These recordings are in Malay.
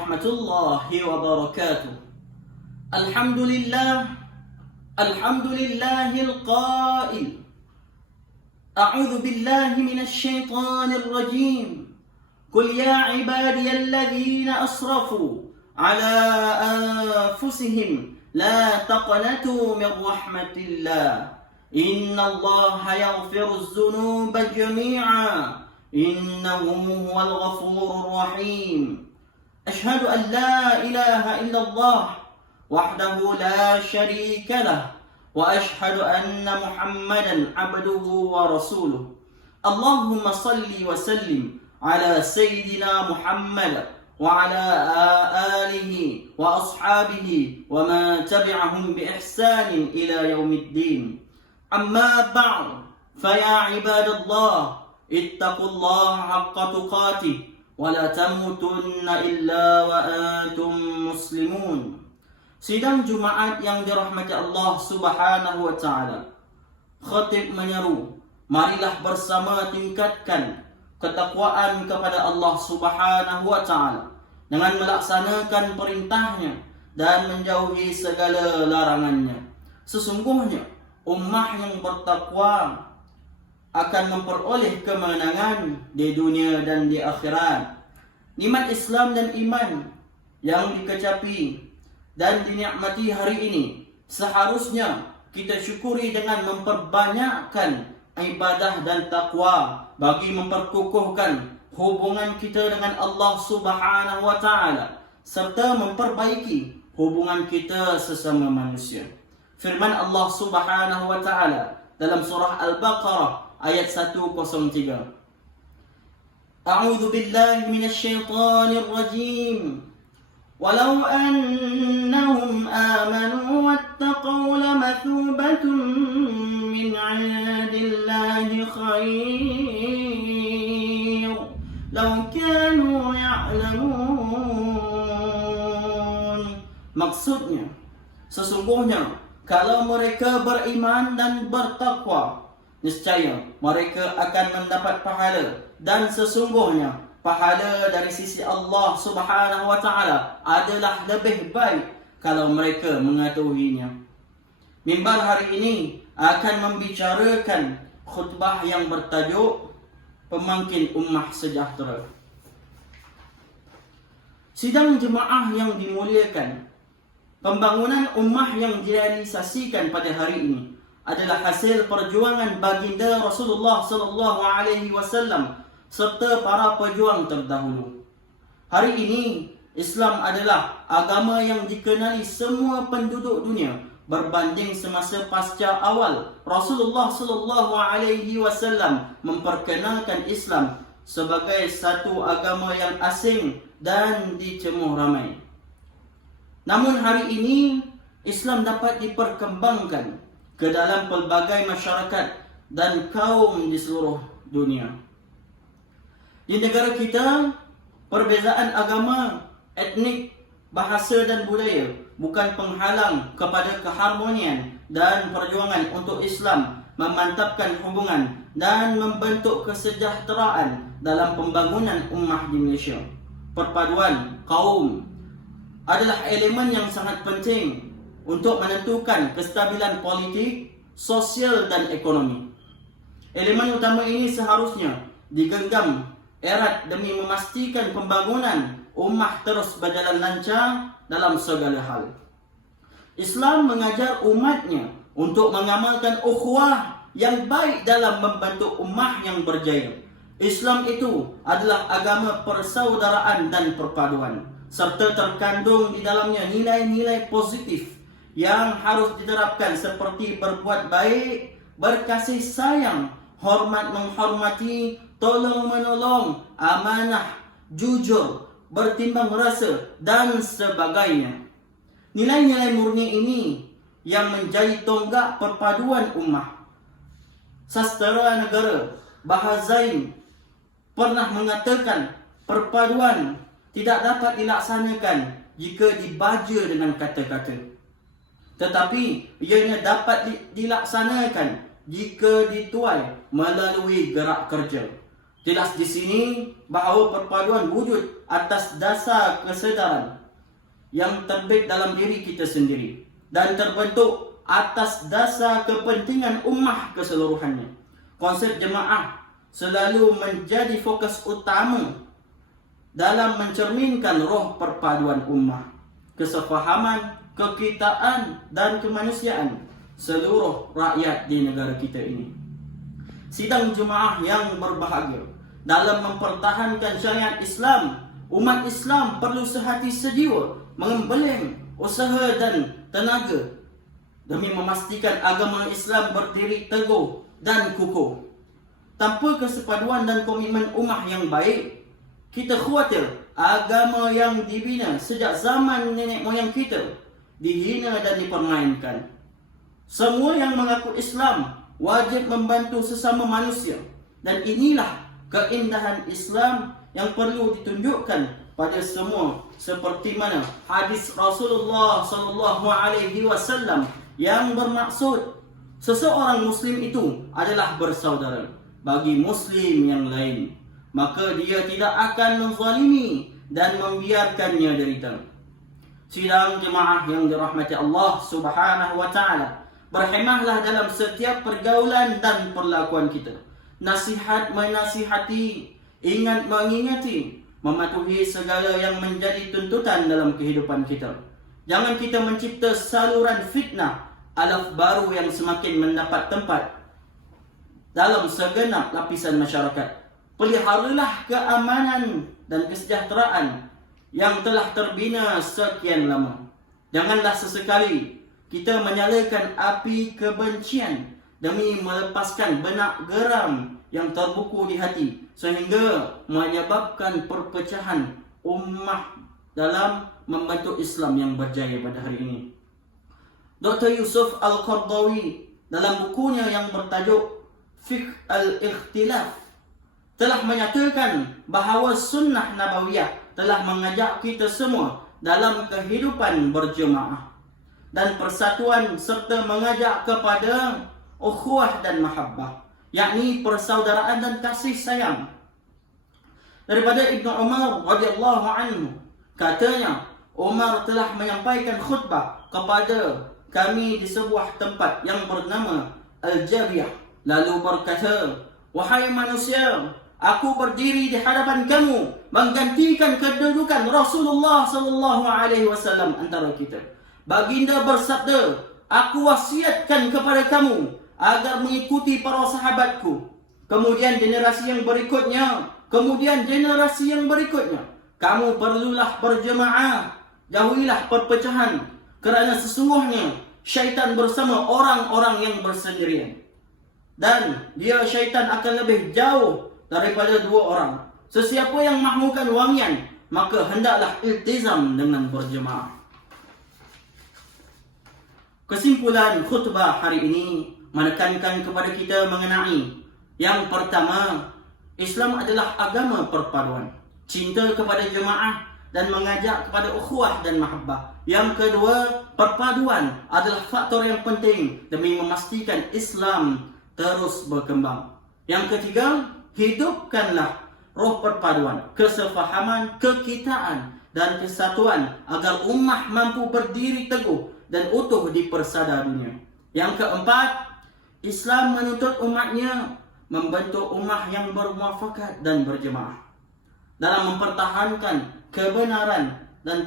warahmatullahi wabarakatuh. Alhamdulillahil qail. A'udzu billahi minasy syaithanir rajim. Qul ya ibadiyalladzina asrafu ala anfusihim la taqnatu min rahmatillah. Innallaha yaghfiruz dzunuba jami'a. Innahu huwal ghafurur rahim. Asyhadu an la ilaha illallah wahdahu la syarika lah wa asyhadu anna Muhammadan abduhu wa rasuluh. Allahumma salli wa sallim ala sayyidina Muhammad wa ala alihi wa ashabihi wa man tabi'ahum bi ihsanin ila yaumiddin. Amma ba'd, fa ya ibadallah, ittaqullaha haqqa tuqatih wa la tamutunna illa wa antum muslimun. Sidang Jumaat yang dirahmati Allah Subhanahu wa taala. Khatib menyeru, marilah bersama tingkatkan ketakwaan kepada Allah Subhanahu wa taala dengan melaksanakan perintahnya dan menjauhi segala larangannya. Sesungguhnya ummah yang bertakwa akan memperoleh kemenangan di dunia dan di akhirat. Nikmat Islam dan iman yang dikecapi dan dinikmati hari ini seharusnya kita syukuri dengan memperbanyakkan ibadah dan takwa bagi memperkukuhkan hubungan kita dengan Allah Subhanahu wa taala serta memperbaiki hubungan kita sesama manusia. Firman Allah Subhanahu wa taala dalam surah Al-Baqarah ayat 103. A'udzu billahi minasy syaithanir rajim. Walau annahum amanu wattaqaw lamathubatun min 'indillahi khair law kanu ya'lamun. Maksudnya, sesungguhnya kalau mereka beriman dan bertakwa, niscaya mereka akan mendapat pahala, dan sesungguhnya pahala dari sisi Allah Subhanahu wa taala adalah lebih baik kalau mereka mengetahuinya. Mimbar hari ini akan membicarakan khutbah yang bertajuk Pemangkin Ummah Sejahtera. Sidang jemaah yang dimuliakan, pembangunan ummah yang direalisasikan pada hari ini adalah hasil perjuangan baginda Rasulullah sallallahu alaihi wasallam serta para pejuang terdahulu. Hari ini Islam adalah agama yang dikenali semua penduduk dunia berbanding semasa pasca awal Rasulullah sallallahu alaihi wasallam memperkenalkan Islam sebagai satu agama yang asing dan dicemuh ramai. Namun hari ini Islam dapat diperkembangkan ke dalam pelbagai masyarakat dan kaum di seluruh dunia. Di negara kita, perbezaan agama, etnik, bahasa dan budaya bukan penghalang kepada keharmonian dan perjuangan untuk Islam memantapkan hubungan dan membentuk kesejahteraan dalam pembangunan ummah di Malaysia. Perpaduan kaum adalah elemen yang sangat penting untuk menentukan kestabilan politik, sosial dan ekonomi. Elemen utama ini seharusnya digenggam erat demi memastikan pembangunan ummah terus berjalan lancar dalam segala hal. Islam mengajar umatnya untuk mengamalkan ukhuwah yang baik dalam membantu ummah yang berjaya. Islam itu adalah agama persaudaraan dan perpaduan, serta terkandung di dalamnya nilai-nilai positif yang harus diterapkan seperti berbuat baik, berkasih sayang, hormat menghormati, tolong menolong, amanah, jujur, bertimbang rasa dan sebagainya. Nilai-nilai murni ini yang menjadi tonggak perpaduan ummah. Sastera negara Bahazain pernah mengatakan perpaduan tidak dapat dilaksanakan jika dibaja dengan kata-kata, tetapi ianya dapat dilaksanakan jika dituai melalui gerak kerja. Jelas di sini bahawa perpaduan wujud atas dasar kesedaran yang terbit dalam diri kita sendiri dan terbentuk atas dasar kepentingan ummah keseluruhannya. Konsep jemaah selalu menjadi fokus utama dalam mencerminkan roh perpaduan ummah, kesefahaman, kekitaan dan kemanusiaan seluruh rakyat di negara kita ini. Sidang jemaah yang berbahagia, dalam mempertahankan syariat Islam, umat Islam perlu sehati sejiwa mengembeling usaha dan tenaga demi memastikan agama Islam berdiri teguh dan kukuh. Tanpa kesepaduan dan komitmen ummah yang baik, kita khawatir agama yang dibina sejak zaman nenek moyang kita dihina dan dipermainkan. Semua yang mengaku Islam wajib membantu sesama manusia, dan inilah keindahan Islam yang perlu ditunjukkan pada semua, seperti mana hadis Rasulullah sallallahu alaihi wasallam yang bermaksud seseorang muslim itu adalah bersaudara bagi muslim yang lain, maka dia tidak akan menzalimi dan membiarkannya derita. Sidang jemaah yang dirahmati Allah Subhanahu wa taala, berhemahlah dalam setiap pergaulan dan perlakuan kita. Nasihat menasihati, ingat mengingati, mematuhi segala yang menjadi tuntutan dalam kehidupan kita. Jangan kita mencipta saluran fitnah alaf baru yang semakin mendapat tempat dalam segenap lapisan masyarakat. Peliharalah keamanan dan kesejahteraan yang telah terbina sekian lama. Janganlah sesekali kita menyalakan api kebencian demi melepaskan benak geram yang terbuku di hati, sehingga menyebabkan perpecahan ummah dalam membentuk Islam yang berjaya pada hari ini. Dr. Yusuf Al-Qardawi dalam bukunya yang bertajuk Fiqh Al-Ikhtilaf telah menyatakan bahawa sunnah nabawiyah telah mengajak kita semua dalam kehidupan berjemaah dan persatuan, serta mengajak kepada ukhuwah dan mahabbah, yakni persaudaraan dan kasih sayang. Daripada Ibnu Umar radhiyallahu anhu, katanya, Umar telah menyampaikan khutbah kepada kami di sebuah tempat yang bernama Al-Jabiyah, lalu berkata, "Wahai manusia, aku berdiri di hadapan kamu menggantikan kedudukan Rasulullah sallallahu alaihi wasallam antara kita. Baginda bersabda, aku wasiatkan kepada kamu agar mengikuti para sahabatku. Kemudian generasi yang berikutnya, kamu perlulah berjemaah, jauhilah perpecahan, kerana sesungguhnya syaitan bersama orang-orang yang bersendirian, dan dia syaitan akan lebih jauh daripada dua orang. Sesiapa yang mahukan wangian, maka hendaklah iltizam dengan berjemaah." Kesimpulan khutbah hari ini menekankan kepada kita mengenai yang pertama, Islam adalah agama perpaduan, cinta kepada jemaah dan mengajak kepada ukhuwah dan mahabbah. Yang kedua, perpaduan adalah faktor yang penting demi memastikan Islam terus berkembang. Yang ketiga, hidupkanlah roh perpaduan, kesefahaman, kekitaan dan kesatuan agar ummah mampu berdiri teguh dan utuh di persada dunia. Yang keempat, Islam menuntut umatnya membentuk ummah yang bermuafakat dan berjemaah dalam mempertahankan kebenaran dan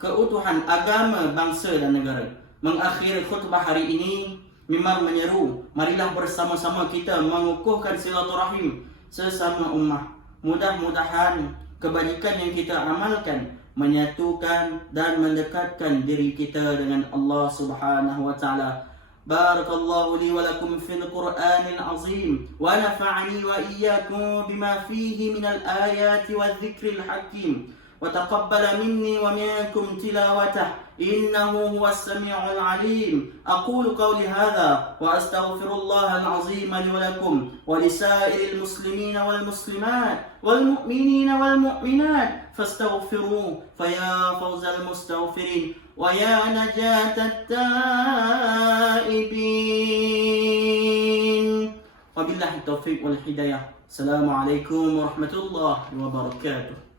keutuhan agama, bangsa dan negara. Mengakhiri khutbah hari ini, mimbar menyeru, marilah bersama-sama kita mengukuhkan silaturahim sesama ummah. Mudah-mudahan kebajikan yang kita amalkan menyatukan dan mendekatkan diri kita dengan Allah Subhanahu wa taala. Barakallahu li wa lakum fil Qur'anil azim wa nafa'ani wa iyyakum bima fihi minal ayati wadh-dhikril hakim wa taqabbala minni wa minkum tilawatah innahu huwas samiul alim. Aqulu qawli hadha wa astaghfirullahal azim li wa lakum wa lisairil muslimina wal muslimat wal mu'minina wal mu'minat fastaghfiruhu faya fawzal mustaghfirin wa ya najatat taibin. Wabillahi taufiq wal hidayah. Assalamualaikum warahmatullahi wabarakatuh.